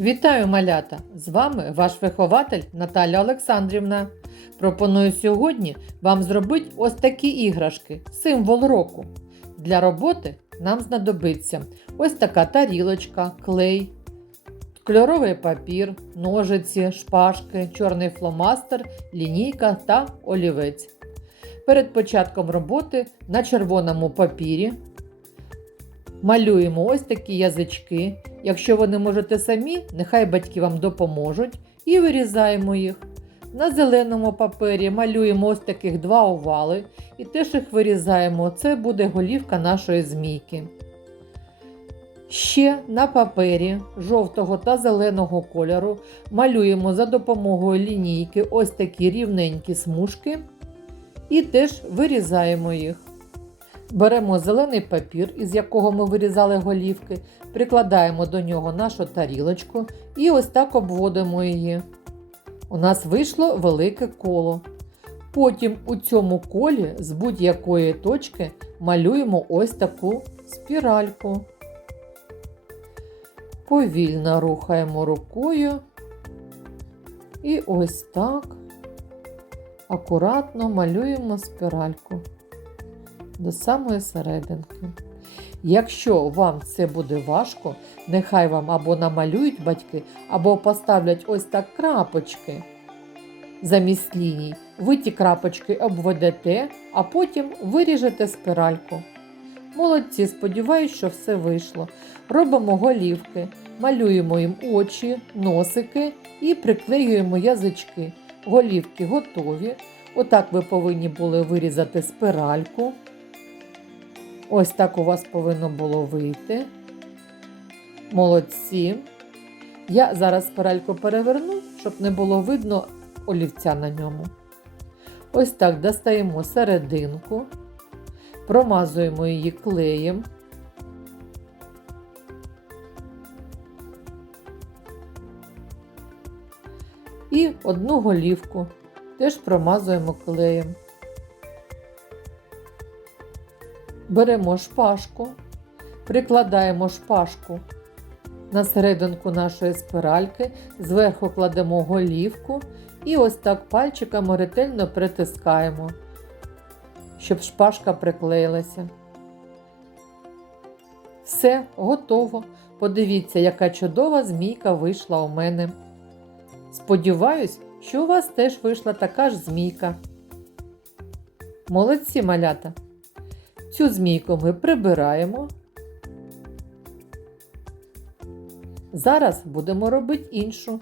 Вітаю малята! З вами ваш вихователь Наталя Олександрівна. Пропоную сьогодні вам зробити ось такі іграшки, символ року. Для роботи нам знадобиться ось така тарілочка, клей, кольоровий папір, ножиці, шпажки, чорний фломастер, лінійка та олівець. Перед початком роботи на червоному папірі малюємо ось такі язички. Якщо ви не можете самі, нехай батьки вам допоможуть і вирізаємо їх. На зеленому папері малюємо ось таких два овали і теж їх вирізаємо. Це буде голівка нашої змійки. Ще на папері жовтого та зеленого кольору малюємо за допомогою лінійки ось такі рівненькі смужки і теж вирізаємо їх. Беремо зелений папір, із якого ми вирізали голівки, прикладаємо до нього нашу тарілочку і ось так обводимо її. У нас вийшло велике коло. Потім у цьому колі з будь-якої точки малюємо ось таку спіральку. Повільно рухаємо рукою. І ось так акуратно малюємо спіральку до самої серединки. Якщо вам це буде важко, нехай вам або намалюють батьки, або поставлять ось так крапочки замість ліній. Ви ті крапочки обведете, а потім виріжете спіральку. Молодці, сподіваюсь, що все вийшло. Робимо голівки, малюємо їм очі, носики і приклеюємо язички. Голівки готові. Отак ви повинні були вирізати спиральку. Ось так у вас повинно було вийти. Молодці. Я зараз спиральку переверну, щоб не було видно олівця на ньому. Ось так достаємо серединку, промазуємо її клеєм. І одну голівку теж промазуємо клеєм. Беремо шпажку, прикладаємо шпажку на серединку нашої спиральки, зверху кладемо голівку і ось так пальчиками ретельно притискаємо, щоб шпажка приклеїлася. Все, готово. Подивіться, яка чудова змійка вийшла у мене. Сподіваюсь, що у вас теж вийшла така ж змійка. Молодці малята! Цю змійку ми прибираємо. Зараз будемо робити іншу.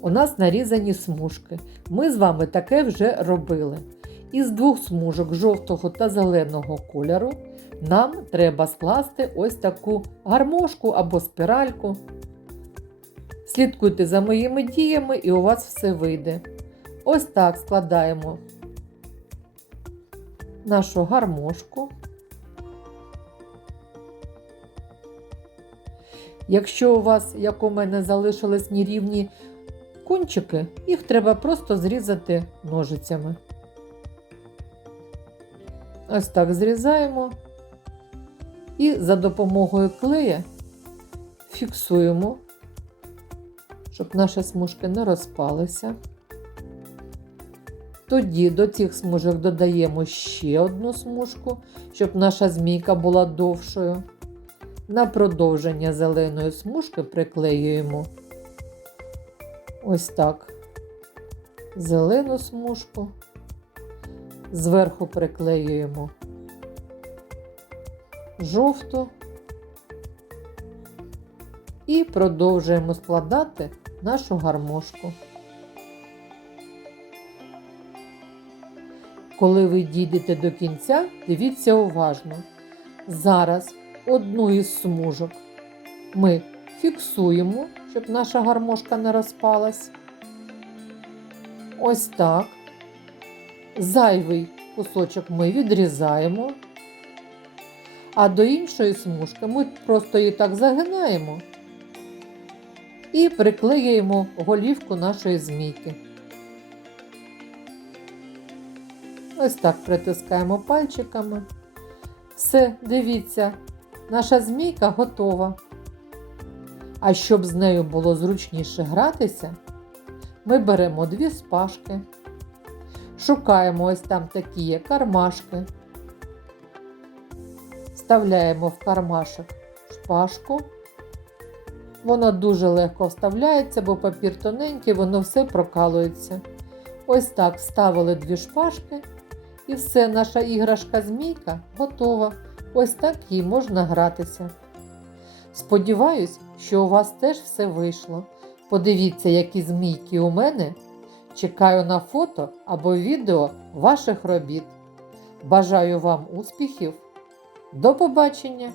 У нас нарізані смужки. Ми з вами таке вже робили. Із двох смужок жовтого та зеленого кольору нам треба скласти ось таку гармошку або спіральку. Слідкуйте за моїми діями і у вас все вийде. Ось так складаємо нашу гармошку. Якщо у вас, як у мене, залишились нерівні кончики, їх треба просто зрізати ножицями. Ось так зрізаємо і за допомогою клея фіксуємо, щоб наші смужки не розпалися. Тоді до цих смужок додаємо ще одну смужку, щоб наша змійка була довшою. На продовження зеленої смужки приклеюємо ось так зелену смужку, зверху приклеюємо жовту і продовжуємо складати нашу гармошку. Коли ви дійдете до кінця, дивіться уважно. Зараз одну із смужок ми фіксуємо, щоб наша гармошка не розпалась. Ось так. Зайвий кусочок ми відрізаємо, а до іншої смужки ми просто її так загинаємо і приклеюємо голівку нашої змійки. Ось так притискаємо пальчиками. Все, дивіться, наша змійка готова. А щоб з нею було зручніше гратися, ми беремо дві спашки, шукаємо ось там такі кармашки, вставляємо в кармашок шпажку. Воно дуже легко вставляється, бо папір тоненький, воно все прокалується. Ось так вставили дві шпажки, і все, наша іграшка змійка готова. Ось так їй можна гратися. Сподіваюсь, що у вас теж все вийшло. Подивіться, які змійки у мене. Чекаю на фото або відео ваших робіт. Бажаю вам успіхів. До побачення!